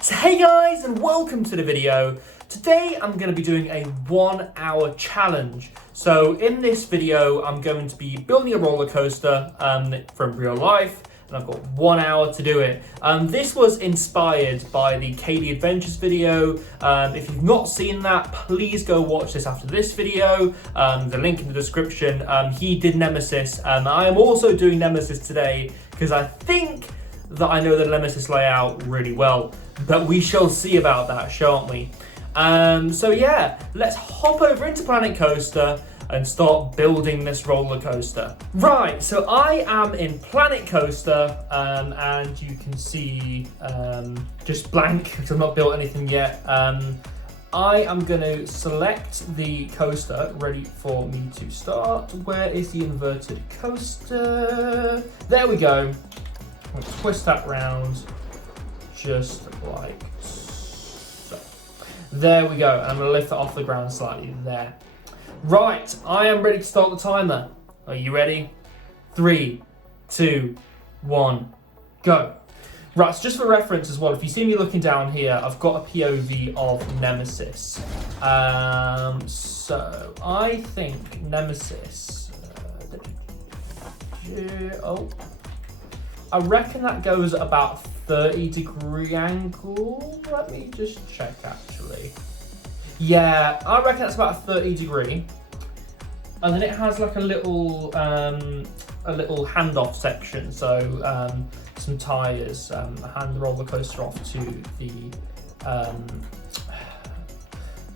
So hey guys, and welcome to the video. Today I'm going to be doing a 1 hour challenge. So in this video I'm going to be building a roller coaster from real life, and I've got 1 hour to do it. This was inspired by the KD Adventures video. If you've not seen that, please go watch this after this video. The link in the description. He did Nemesis. I am also doing Nemesis today because I think that I know the Nemesis layout really well, but we shall see about that, shan't we? So yeah, let's hop over into Planet Coaster and start building this roller coaster. Right, so I am in Planet Coaster, and you can see just blank because I've not built anything yet. I am going to select the coaster, ready for me to start. Where is the inverted coaster? There we go. I'm going to twist that round just like so. There we go. And I'm going to lift it off the ground slightly there. Right, I am ready to start the timer. Are you ready? 3, 2, 1, go. Right, so just for reference as well, if you see me looking down here, I've got a POV of Nemesis. So I think Nemesis. I reckon that goes at about 30-degree angle. Let me just check actually. Yeah, I reckon that's about 30-degree. And then it has like a little handoff section. So some tyres, hand the roller coaster off to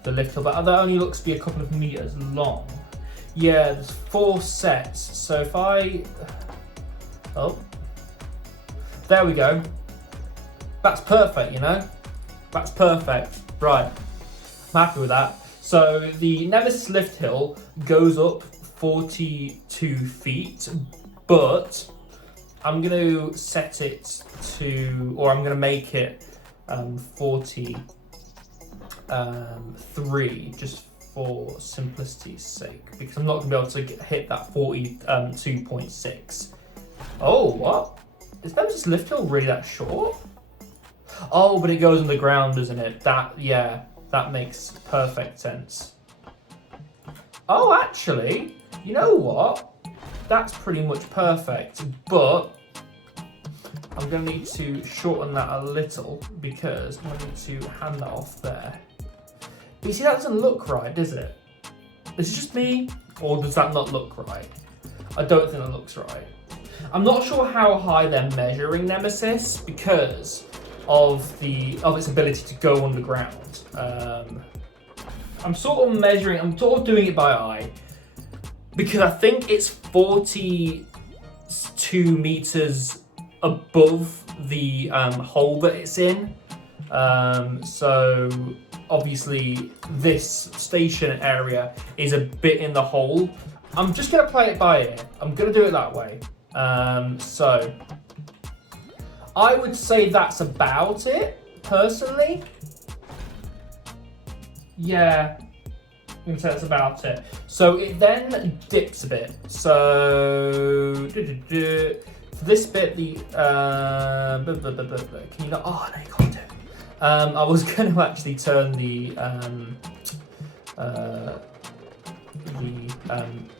the lift hill, but that only looks to be a couple of meters long. Yeah, there's 4 sets. So if there we go. That's perfect, you know? That's perfect. Right. I'm happy with that. So the Nemesis lift hill goes up 42 feet, but I'm going to set it to, or I'm going to make it 43, just for simplicity's sake, because I'm not going to be able to hit that 42.6. Oh, what? Is Nemesis lift hill really that short? Oh, but it goes underground, doesn't it? That makes perfect sense. Oh, actually, you know what? That's pretty much perfect, but I'm going to need to shorten that a little because I'm going to need to hand that off there. But you see, that doesn't look right, does it? Is it just me, or does that not look right? I don't think that looks right. I'm not sure how high they're measuring Nemesis because of its ability to go underground. I'm sort of doing it by eye because I think it's 42 meters above the hole that it's in. So obviously this station area is a bit in the hole. I'm just gonna play it by ear. I'm gonna do it that way. So I would say that's about it, personally. Yeah, I'm gonna say that's about it. So it then dips a bit. So for this bit, can you not? Oh no, you can't do it. I was going to actually turn the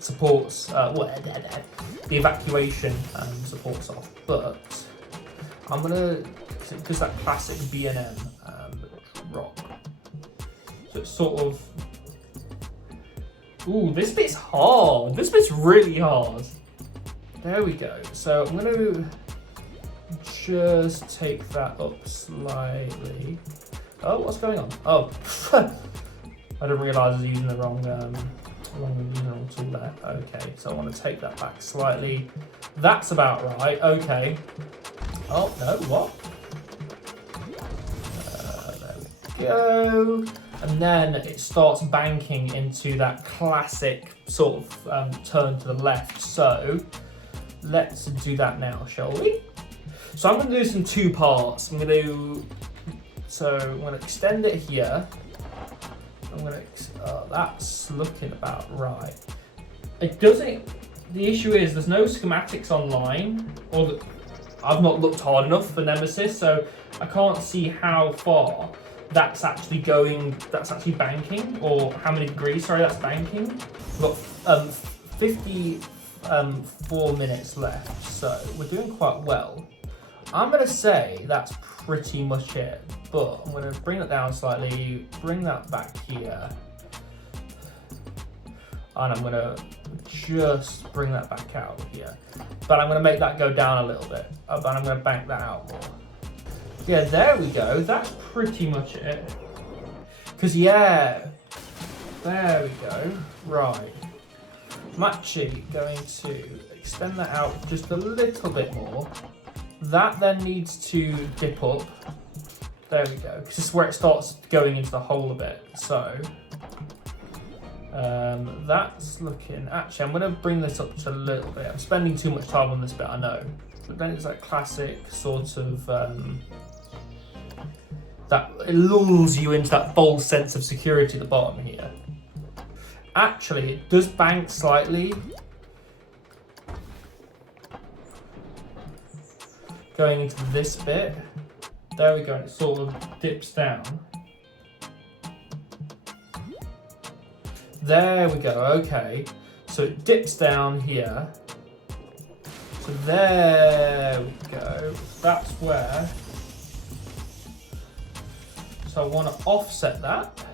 supports, the evacuation supports off, but I'm gonna, because that classic B&M rock. So it's sort of, ooh, this bit's hard. This bit's really hard. There we go. So I'm gonna just take that up slightly. Oh, what's going on? Oh, I didn't realise I was using the wrong tool there. Okay, so I want to take that back slightly. That's about right. Okay. Oh no, what? There we go. And then it starts banking into that classic sort of turn to the left. So let's do that now, shall we? So I'm going to do this in 2 parts. I'm going to extend it here. That's looking about right. It doesn't. The issue is there's no schematics online, or I've not looked hard enough for Nemesis, so I can't see how far that's actually going, that's actually banking, or how many degrees, sorry, that's banking. We've got 54 minutes left, so we're doing quite well. I'm gonna say that's pretty much it, but I'm gonna bring that down slightly, bring that back here, and I'm gonna just bring that back out here. But I'm gonna make that go down a little bit, and I'm gonna bank that out more. Yeah, there we go, that's pretty much it. Because yeah, there we go, right. I'm actually going to extend that out just a little bit more. That then needs to dip up. There we go, because this is where it starts going into the hole a bit, so. That's looking, actually I'm going to bring this up just a little bit. I'm spending too much time on this bit, I know. But then it's that classic sort of, that it lulls you into that false sense of security at the bottom here. Actually, it does bank slightly. Going into this bit. There we go, and it sort of dips down. There we go, okay. So it dips down here. So there we go. That's where. So I want to offset that.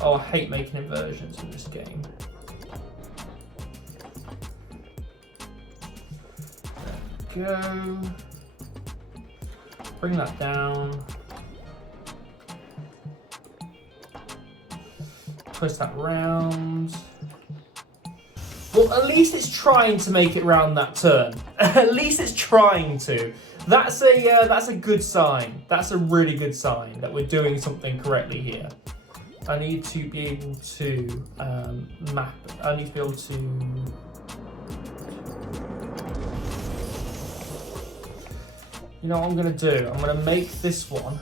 Oh, I hate making inversions in this game. There we go. Bring that down. Twist that round. Well, at least it's trying to make it round that turn. At least it's trying to. That's a good sign. That's a really good sign that we're doing something correctly here. I need to be able to map. I need to be able to. You know what I'm gonna do? I'm gonna make this one.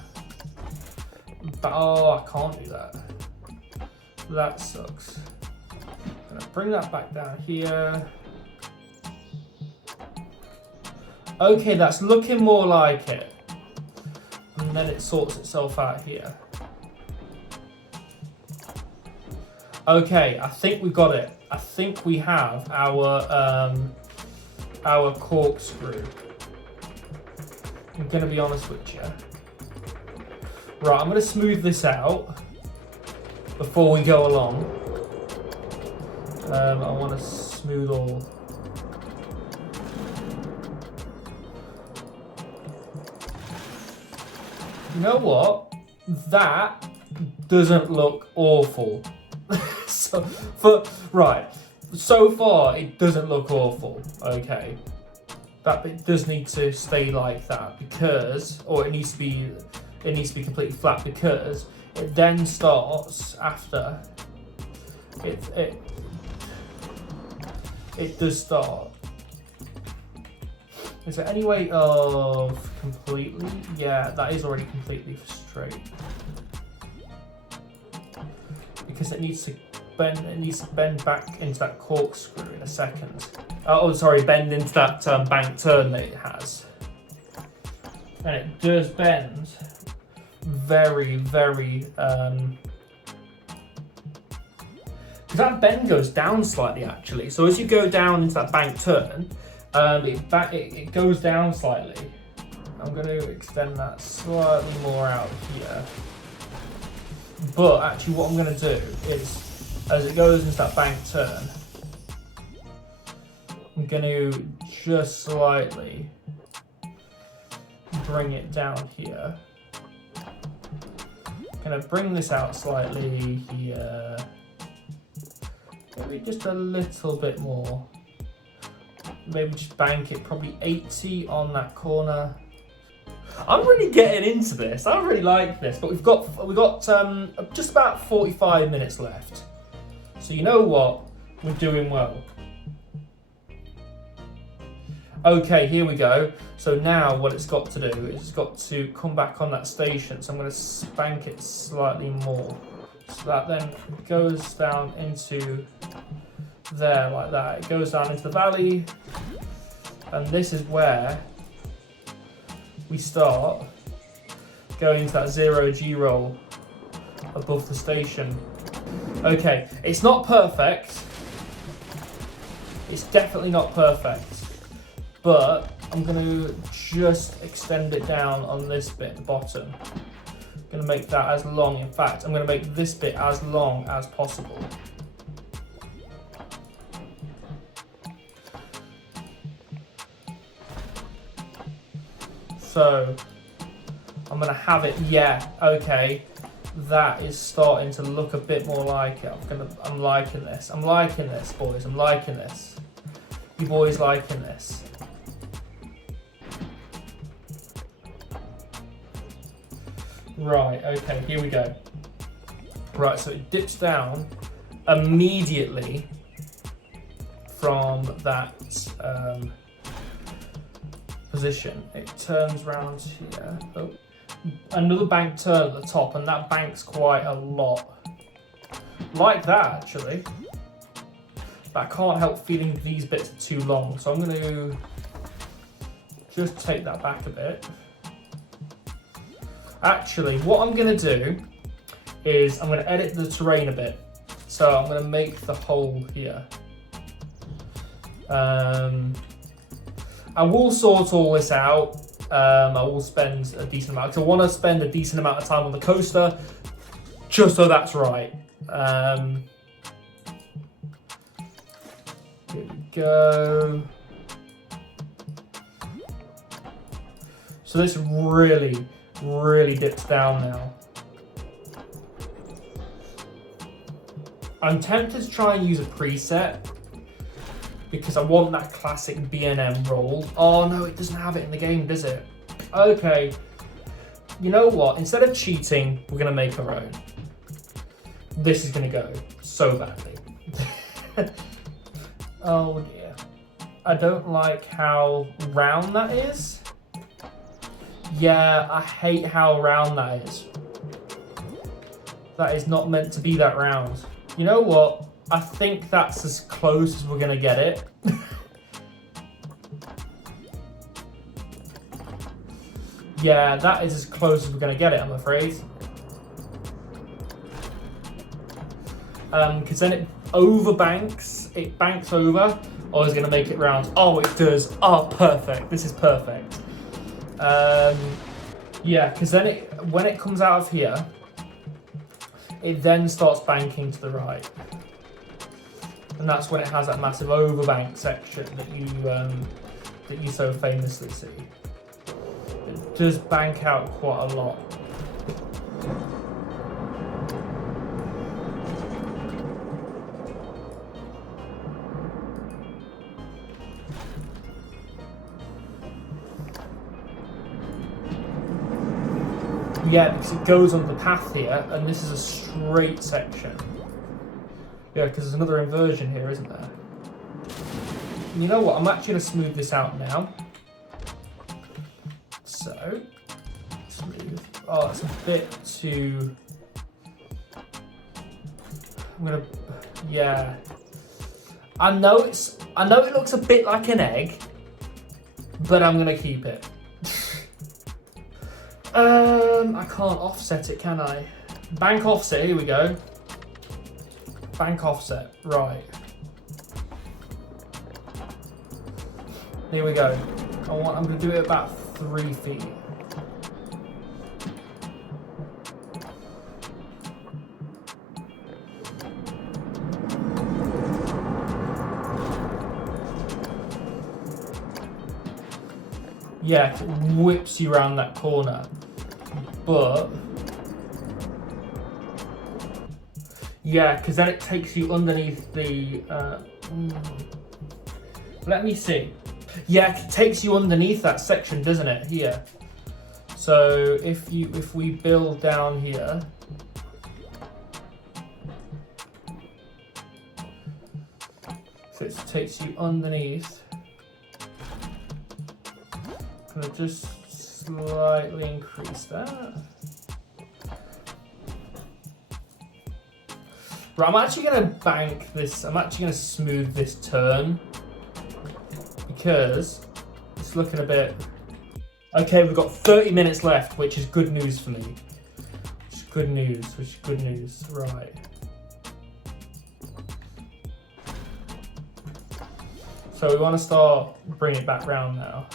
But oh, I can't do that. That sucks. I'm gonna bring that back down here. Okay, that's looking more like it. And then it sorts itself out here. Okay, I think we got it. I think we have our corkscrew. I'm gonna be honest with you. Right, I'm gonna smooth this out before we go along. I want to smooth all. You know what? That doesn't look awful. So far it doesn't look awful. Okay, that bit does need to stay like that because, or it needs to be completely flat because it then starts after it does start. Is there any way of completely? Yeah, that is already completely straight. Because it needs to bend. It needs to bend back into that corkscrew in a second. Oh, sorry, bend into that bank turn that it has. And it does bend very, very. That bend goes down slightly actually. So as you go down into that bank turn, it goes down slightly. I'm going to extend that slightly more out here. But actually what I'm going to do is, as it goes into that bank turn, I'm going to just slightly bring it down here. I'm going to bring this out slightly here. Maybe just a little bit more. Maybe just bank it probably 80 on that corner. I'm really getting into this. I really like this, but we've got just about 45 minutes left. So you know what? We're doing well. Okay, here we go. So now what it's got to do is it's got to come back on that station. So I'm going to spank it slightly more. So that then goes down into there like that. It goes down into the valley. And this is where we start going to that 0G roll above the station. Okay, it's not perfect. It's definitely not perfect. But I'm going to just extend it down on this bit at the bottom. I'm going to make that as long. In fact, I'm going to make this bit as long as possible. So I'm going to have it, yeah, okay. That is starting to look a bit more like it. I'm liking this. I'm liking this, boys. I'm liking this. You boys liking this? Right, okay, here we go. Right, so it dips down immediately from that position. It turns round here. Oh. Another bank turn at the top, and that banks quite a lot. Like that, actually. But I can't help feeling these bits are too long, so I'm going to just take that back a bit. Actually, what I'm going to do is I'm going to edit the terrain a bit. So I'm going to make the hole here. I will sort all this out. I will spend a decent amount, because I want to spend a decent amount of time on the coaster, just so that's right. Here we go. So this really dips down now. I'm tempted to try and use a preset, because I want that classic B&M roll. Oh no, it doesn't have it in the game, does it? Okay. You know what? Instead of cheating, we're going to make our own. This is going to go so badly. Oh dear. I don't like how round that is. Yeah, I hate how round that is. That is not meant to be that round. You know what? I think that's as close as we're going to get it. Yeah, that is as close as we're going to get it, I'm afraid. Because then it banks over. Oh, I was going to make it round. Oh, it does. Oh, perfect. This is perfect. Yeah, because then when it comes out of here, it then starts banking to the right. And that's when it has that massive overbank section that you so famously see. It does bank out quite a lot. Yeah, because it goes on the path here, and this is a straight section. Yeah, because there's another inversion here, isn't there? You know what? I'm actually going to smooth this out now. So, smooth. Oh, it's a bit too... I'm going to... Yeah. I know it looks a bit like an egg, but I'm going to keep it. I can't offset it, can I? Bank offset, here we go. Bank offset, right. Here we go. I'm going to do it about 3 feet. Yeah, it whips you around that corner. But yeah, because then it takes you underneath the let me see. Yeah, it takes you underneath that section, doesn't it? Here. So if we build down here, so it takes you underneath. I'm gonna just slightly increase that. Right, I'm actually going to bank this. I'm actually going to smooth this turn because it's looking a bit Okay, we've got 30 minutes left, which is good news for me. Which is good news, right. So we want to start bringing it back round now.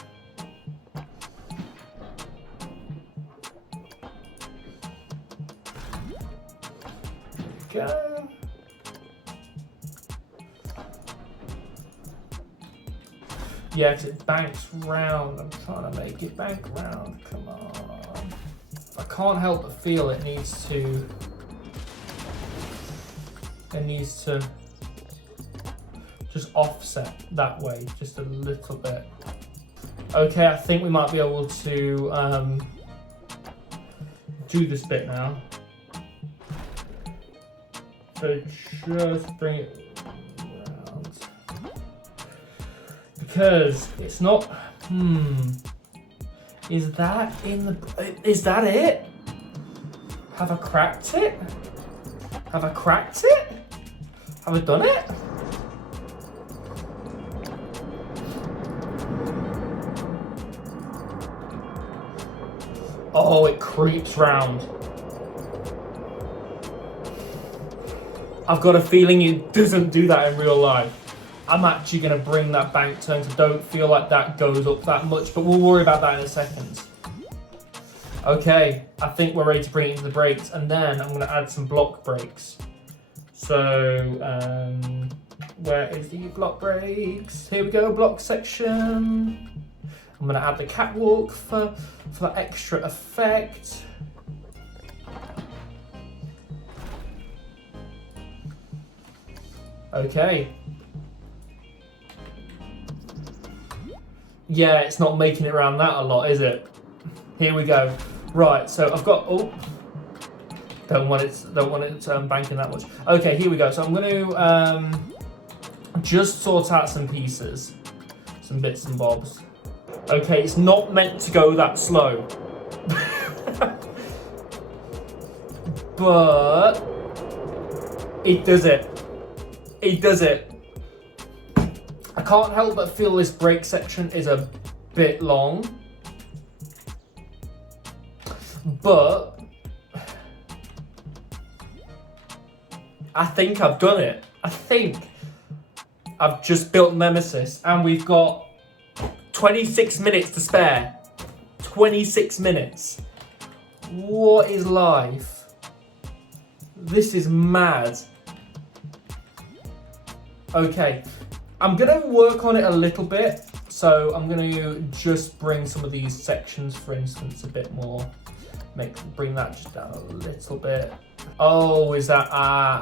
There we go. Yeah, 'cause it banks round. I'm trying to make it bank round. Come on. I can't help but feel it needs to just offset that way just a little bit. Okay, I think we might be able to do this bit now. So just bring it around. Because it's not, is that it? Have I cracked it? Have I cracked it? Have I done it? Oh, it creeps round. I've got a feeling it doesn't do that in real life. I'm actually going to bring that bank turn, so don't feel like that goes up that much, but we'll worry about that in a second. Okay, I think we're ready to bring it into the brakes, and then I'm going to add some block brakes. So, where is the block brakes? Here we go, block section. I'm going to add the catwalk for that extra effect. Okay. Yeah, it's not making it around that a lot, is it? Here we go. Right, so I've got, don't want it banking that much. Okay, here we go. So I'm going to just sort out some pieces, some bits and bobs. Okay, it's not meant to go that slow. But it does it. It does it. I can't help but feel this brake section is a bit long. But I think I've done it. I think I've just built Nemesis and we've got 26 minutes to spare. 26 minutes. What is life? This is mad. Okay, I'm gonna work on it a little bit. So I'm gonna just bring some of these sections, for instance, a bit more. Bring that just down a little bit. Oh, is that,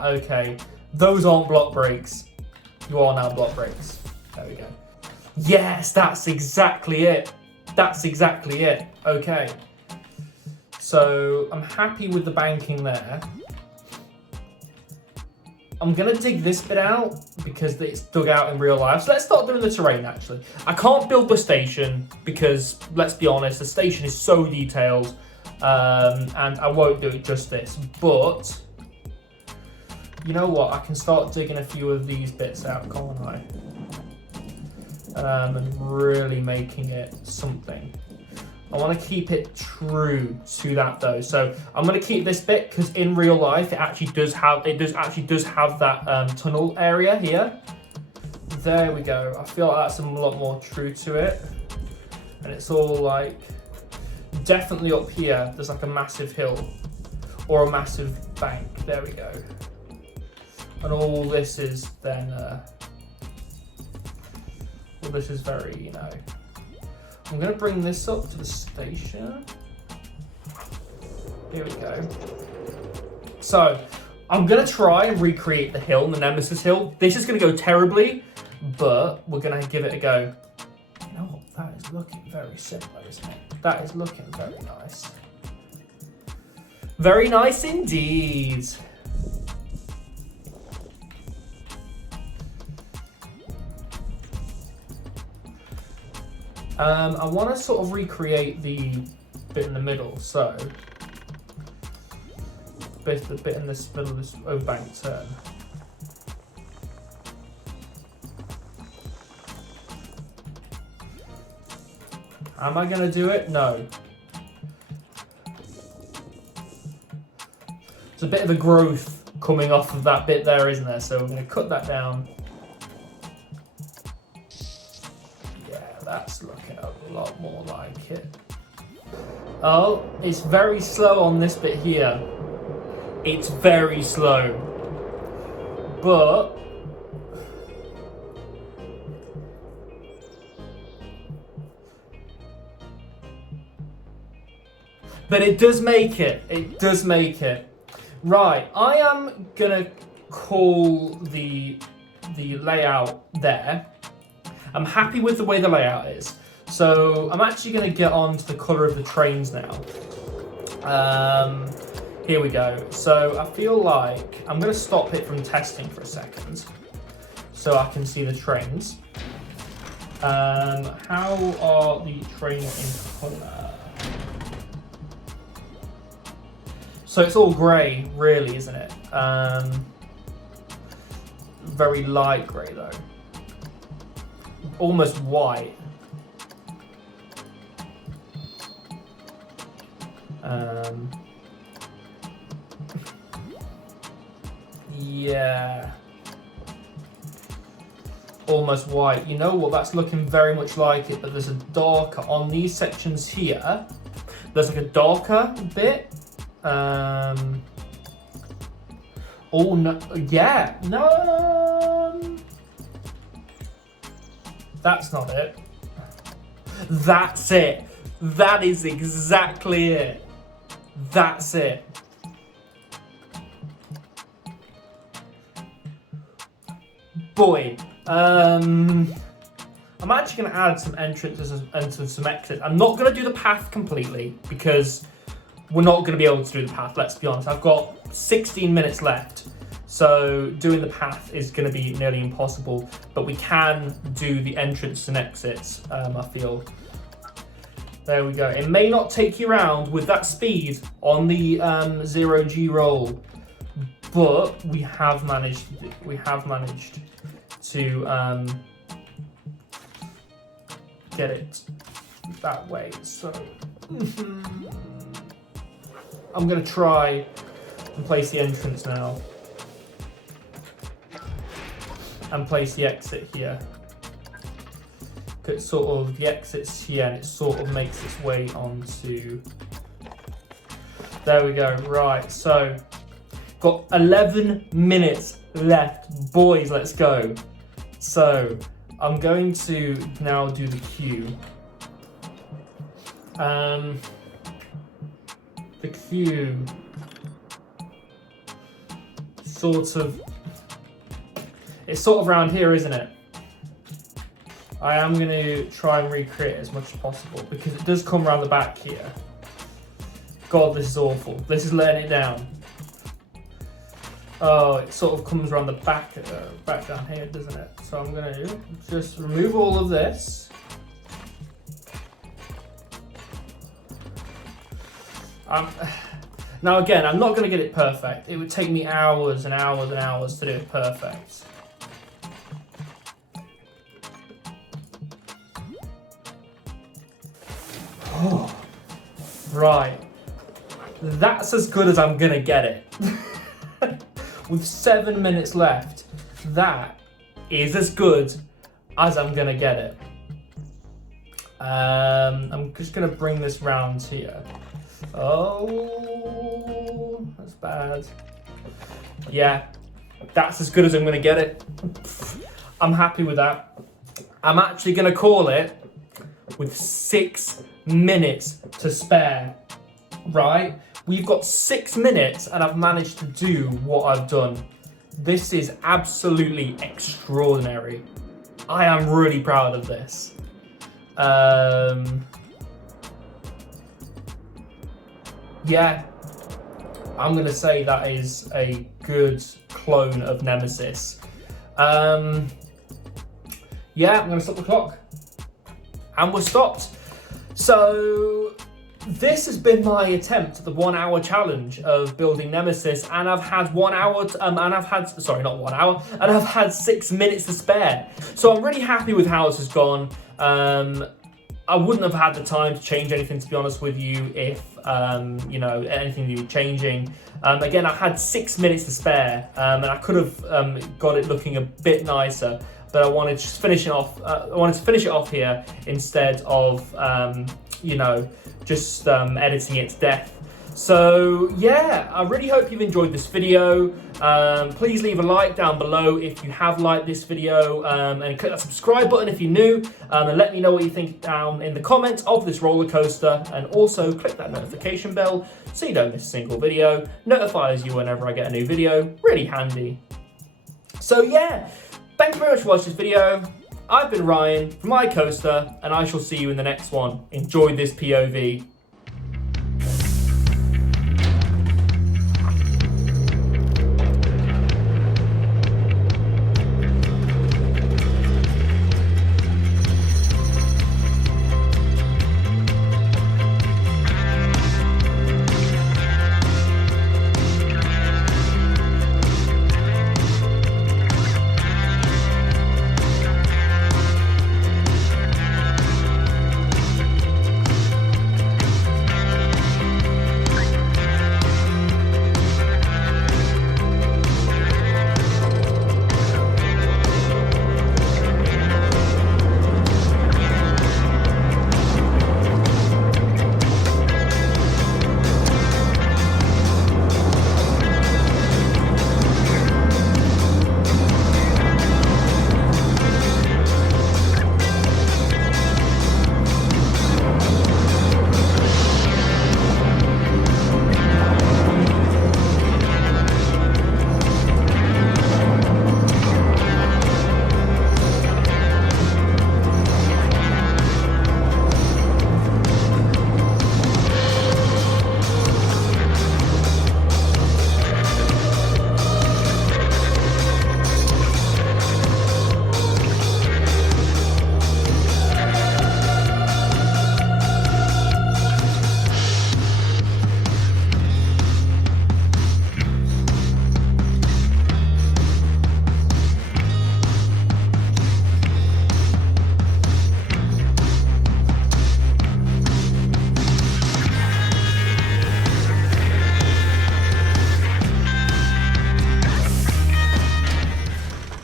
okay. Those aren't block brakes. You are now block brakes. There we go. Yes, that's exactly it. That's exactly it. Okay. So I'm happy with the banking there. I'm gonna dig this bit out because it's dug out in real life. So let's start doing the terrain actually. I can't build the station because, let's be honest, the station is so detailed and I won't do it justice. But you know what? I can start digging a few of these bits out, can't I? And really making it something. I want to keep it true to that though. So I'm going to keep this bit because in real life it actually does have that tunnel area here. There we go. I feel like that's a lot more true to it. And it's all like definitely up here. There's like a massive hill or a massive bank. There we go. And all this is then. Well, this is very, you know. I'm going to bring this up to the station. Here we go. So, I'm going to try and recreate the hill, the Nemesis hill. This is going to go terribly, but we're going to give it a go. You know what? That is looking very similar, isn't it? That is looking very nice. Very nice indeed. I want to sort of recreate the bit in the middle, so the bit in this middle of this overbank turn. Am I gonna do it? No. There's a bit of a growth coming off of that bit there, isn't there? So we're gonna cut that down. Yeah, that's looking a lot more like it. Oh, it's very slow on this bit here. It's very slow. But it does make it. It does make it. Right, I am gonna call the layout there. I'm happy with the way the layout is. So I'm actually gonna get on to the colour of the trains now. Here we go. So I feel like I'm gonna stop it from testing for a second so I can see the trains. How are the trains in colour? So it's all grey, really, isn't it? Very light grey though. Almost white. Yeah. Almost white. You know what? That's looking very much like it, but there's a darker on these sections here. There's like a darker bit. Oh no! Yeah, no. That's not it. That's it. That is exactly it. That's it. Boy, I'm actually going to add some entrances and some exits. I'm not going to do the path completely because we're not going to be able to do the path, let's be honest. I've got 16 minutes left, so doing the path is going to be nearly impossible, but we can do the entrance and exits, I feel. There we go. It may not take you around with that speed on the 0G roll, but we have managed to get it that way. So I'm going to try and place the entrance now and place the exit here. It's sort of the exits here and it sort of makes its way onto. There we go. Right, so got 11 minutes left, boys. Let's go. So I'm going to now do the queue. The queue it's sort of around here, isn't it? I am going to try and recreate it as much as possible because it does come around the back here. God, this is awful. This is letting it down. Oh, it sort of comes around the back down here, doesn't it? So I'm going to just remove all of this. Now again, I'm not going to get it perfect. It would take me hours and hours and hours to do it perfect. Oh, right. That's as good as I'm going to get it. With 7 minutes left, that is as good as I'm going to get it. I'm just going to bring this round here. Oh, that's bad. Yeah, that's as good as I'm going to get it. I'm happy with that. I'm actually going to call it with 6 minutes to spare, right? We've got 6 minutes and I've managed to do what I've done. This is absolutely extraordinary. I am really proud of this. Yeah, I'm going to say that is a good clone of Nemesis. Yeah, I'm going to stop the clock. And we're stopped. So this has been my attempt at the 1 hour challenge of building Nemesis, and I've had 1 hour, and I've had 6 minutes to spare. So I'm really happy with how this has gone. I wouldn't have had the time to change anything, to be honest with you, if, you know, anything needed changing. Again, I had 6 minutes to spare, and I could have got it looking a bit nicer, but I wanted to just finish it off. I wanted to finish it off here instead of, you know, just editing it to death. So yeah, I really hope you've enjoyed this video. Please leave a like down below if you have liked this video, and click that subscribe button if you're new, and let me know what you think down in the comments of this roller coaster, and also click that notification bell so you don't miss a single video. Notifies you whenever I get a new video, really handy. So yeah, thank you very much for watching this video. I've been Ryan from iCoaster, and I shall see you in the next one. Enjoy this POV.